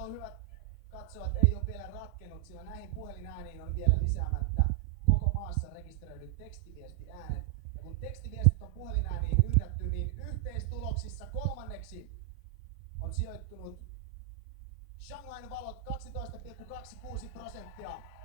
kilpailun hyvät katsojat ei ole vielä ratkennut, sillä näihin puhelinääniin on vielä lisäämättä koko maassa rekisteröidyt tekstiviestiäänet. Ja kun tekstiviestit on puhelinääniin yhdätty, niin yhteistuloksissa kolmanneksi on sijoittunut Shanghain Valot 12,26%.